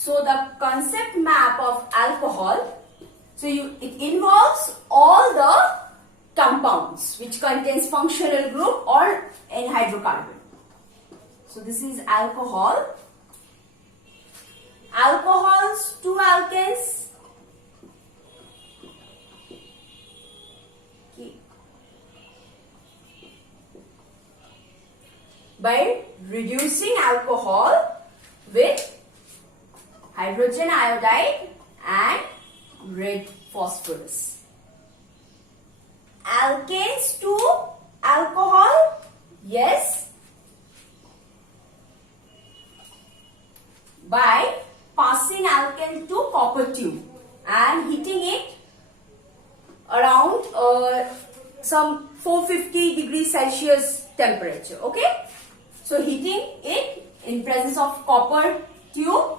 So the concept map of alcohol, it involves all the compounds which contains functional group or n hydrocarbon. So this is alcohol. Alcohols, 2 alkanes. By reducing alcohol with hydrogen iodide and red phosphorus. Alkanes to alcohol, yes, by passing alkane to copper tube and heating it around some 450 degrees Celsius temperature. Okay, so heating it in presence of copper tube,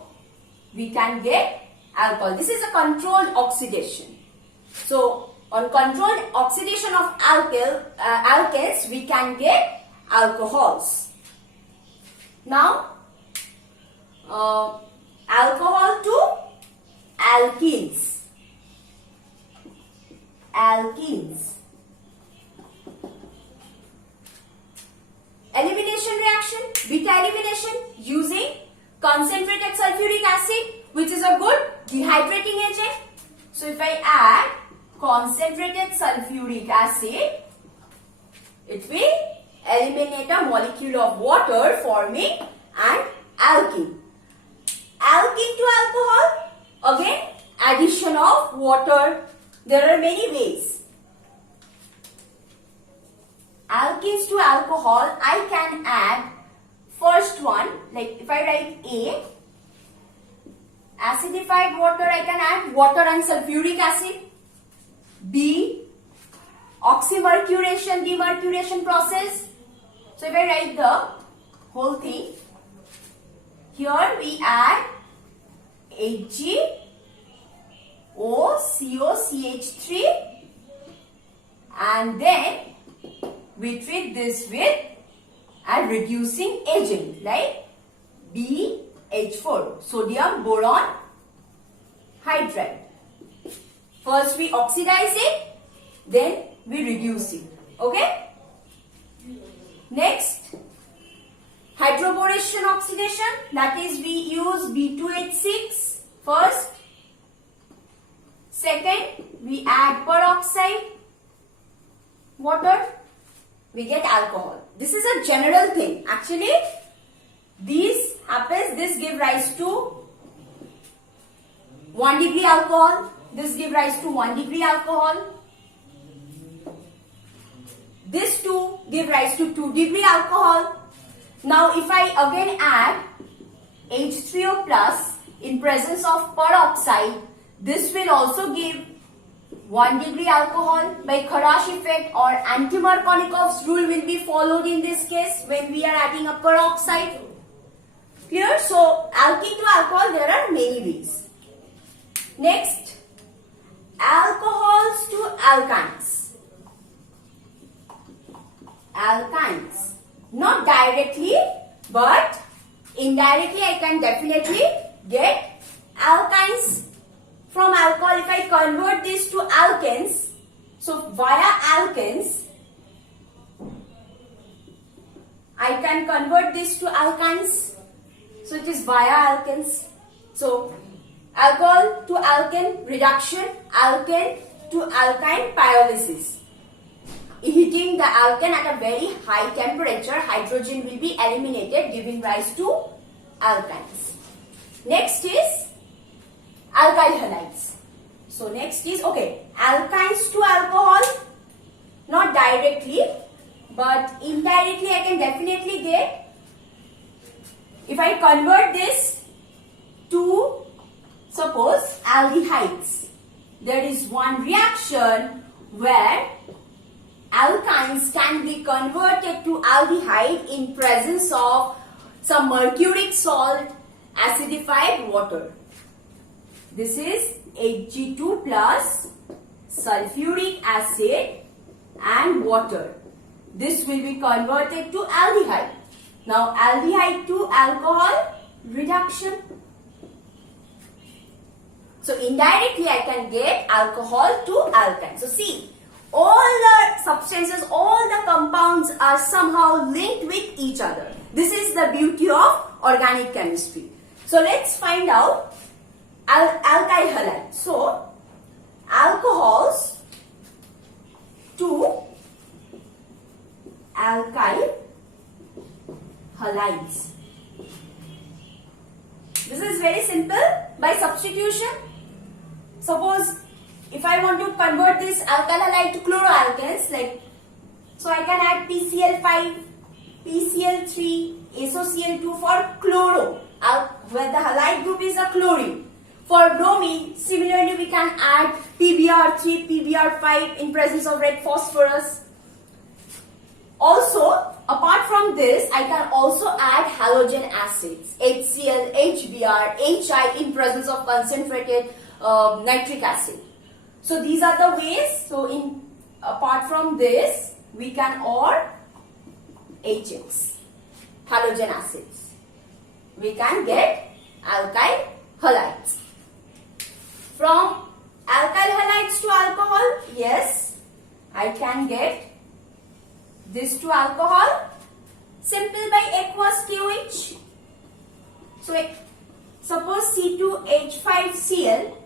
we can get alcohol. This is a controlled oxidation. So on controlled oxidation of alkanes, we can get alcohols. Now alcohol to alkenes. Alkenes. Elimination reaction, beta elimination using concentrated sulfuric acid, which is a good dehydrating agent. So if I add concentrated sulfuric acid, it will eliminate a molecule of water, forming an alkene. Alkene to alcohol, again addition of water. There are many ways. Alkenes to alcohol, I can add first one, like if I write A, acidified water, I can add water and sulfuric acid. B, oxymercuration, demercuration process. So if I write the whole thing, here we add Hg, O, CO, CH3, and then we treat this with a reducing agent like BH4, sodium boron hydride. First we oxidize it, then we reduce it. Okay? Next, hydroboration oxidation, that is we use B2H6 first. Second, we add peroxide water, we get alcohol. This is a general thing. Actually, this give rise to 1 degree alcohol. This give rise to 1 degree alcohol. This two give rise to 2 degree alcohol. Now, if I again add H3O plus in presence of peroxide, this will also give 1 degree alcohol. By Kharash effect or anti-Markovnikov's rule will be followed in this case when we are adding a peroxide. Clear? So, alkene to alcohol, there are many ways. Next, alcohols to alkynes. Alkynes. Not directly, but indirectly I can definitely get alkynes from alcohol. If I convert this to alkanes, so via alkanes, I can convert this to alkynes. So it is via alkanes. So alcohol to alkane reduction, alkane to alkyne pyrolysis. Heating the alkane at a very high temperature, hydrogen will be eliminated, giving rise to alkynes. Next is alkyl halides. So next is, okay, alkynes to alcohol, not directly, but indirectly I can definitely get, if I convert this to, suppose, aldehydes. There is one reaction where alkynes can be converted to aldehyde in presence of some mercuric salt, acidified water. This is Hg2 plus sulfuric acid and water. This will be converted to aldehyde. Now aldehyde to alcohol reduction. So indirectly I can get alcohol to alkyne. So see, all the substances, all the compounds are somehow linked with each other. This is the beauty of organic chemistry. So let's find out alkyl halide. So alcohols to alkyl halides. This is very simple. By substitution, suppose if I want to convert this alkyl halide to chloroalkanes, like, so I can add PCl5, PCl3, AsOCl2 for chloro, where the halide group is a chlorine. For bromine, similarly we can add PBr3, PBr5 in presence of red phosphorus. Also, apart from this, I can also add halogen acids, HCl, HBr, HI in presence of concentrated nitric acid. So these are the ways. So apart from this, we can add HX, halogen acids. We can get alkyl halides. From alkyl halides to alcohol, yes, I can get this to alcohol. Simple by aqueous KOH. So suppose C2H5Cl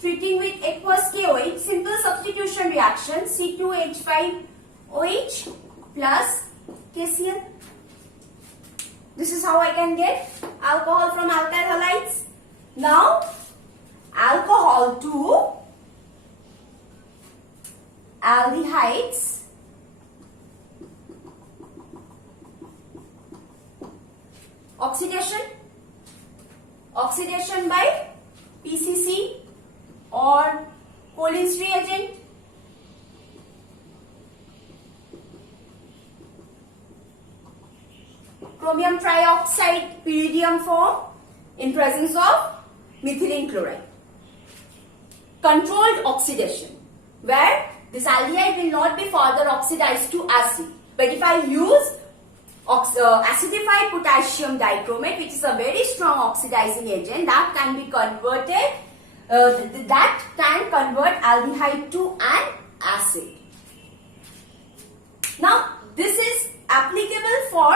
treating with aqueous KOH, simple substitution reaction, C2H5OH plus KCl. This is how I can get alcohol from alkyl halides. Now alcohol to aldehydes. Oxidation by PCC or Collins reagent. Chromium trioxide pyridium form in presence of methylene chloride. Controlled oxidation, where this aldehyde will not be further oxidized to acid. But if I use acidified potassium dichromate, which is a very strong oxidizing agent, that can be converted, that can convert aldehyde to an acid. Now, this is applicable for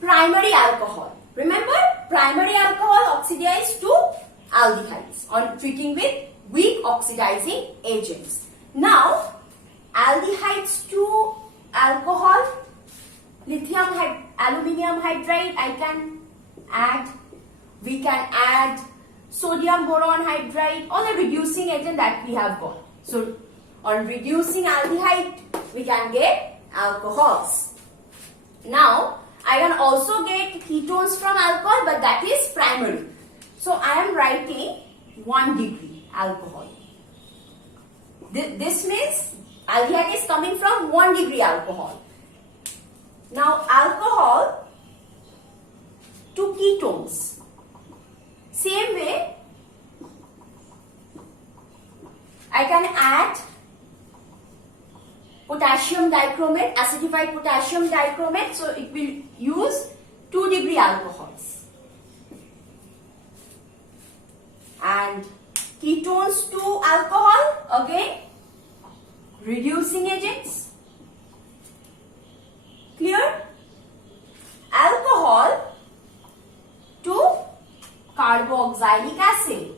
primary alcohol. Remember, primary alcohol oxidized to aldehydes on treating with weak oxidizing agents. Now, aldehydes to alcohol, aluminium hydride, I can add, we can add sodium boron hydride, or the reducing agent that we have got. So, on reducing aldehyde, we can get alcohols. Now, I can also get ketones from alcohol, but that is primary. So, I am writing 1 degree alcohol. This means aldehyde is coming from 1 degree alcohol. Now, alcohol to ketones. Same way, I can add potassium dichromate, acidified potassium dichromate. So, it will use 2 degree alcohols. And ketones to alcohol, again, reducing agents. Clear? Alcohol to carboxylic acid.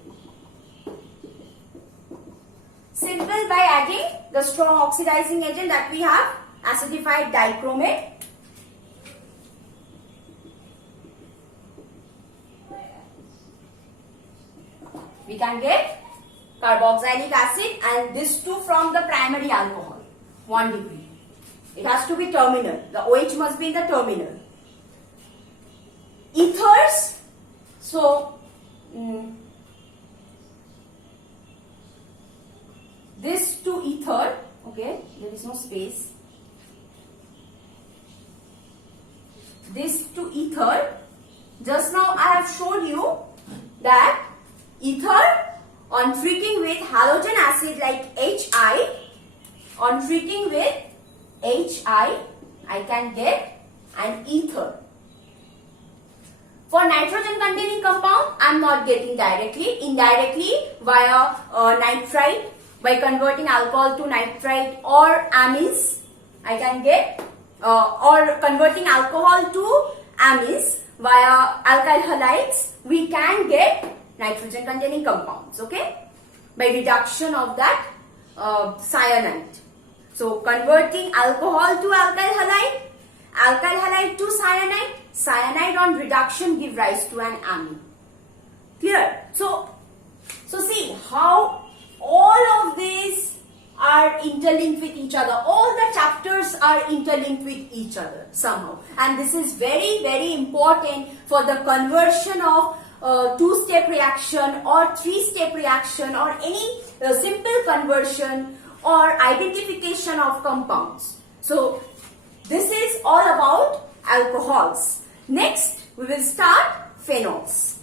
Simple by adding the strong oxidizing agent that we have, acidified dichromate. We can get carboxylic acid, and this too from the primary alcohol, 1 degree. It has to be terminal. The OH must be in the terminal. Ethers. So, this to ether. Okay, there is no space. This to ether. Just now I have showed you that ether on treating with halogen acid like HI, on treating with HI, I can get an ether. For nitrogen containing compound, I am not getting directly. Indirectly via nitrite, by converting alcohol to nitrite or amines, I can get or converting alcohol to amines via alkyl halides, we can get nitrogen containing compounds, okay, by reduction of that cyanide. So converting alcohol to alkyl halide to cyanide on reduction give rise to an amine. Clear? So see how all of these are interlinked with each other. All the chapters are interlinked with each other somehow, and this is very, very important for the conversion of two-step reaction or three-step reaction or any simple conversion or identification of compounds. So this is all about alcohols. Next we will start phenols.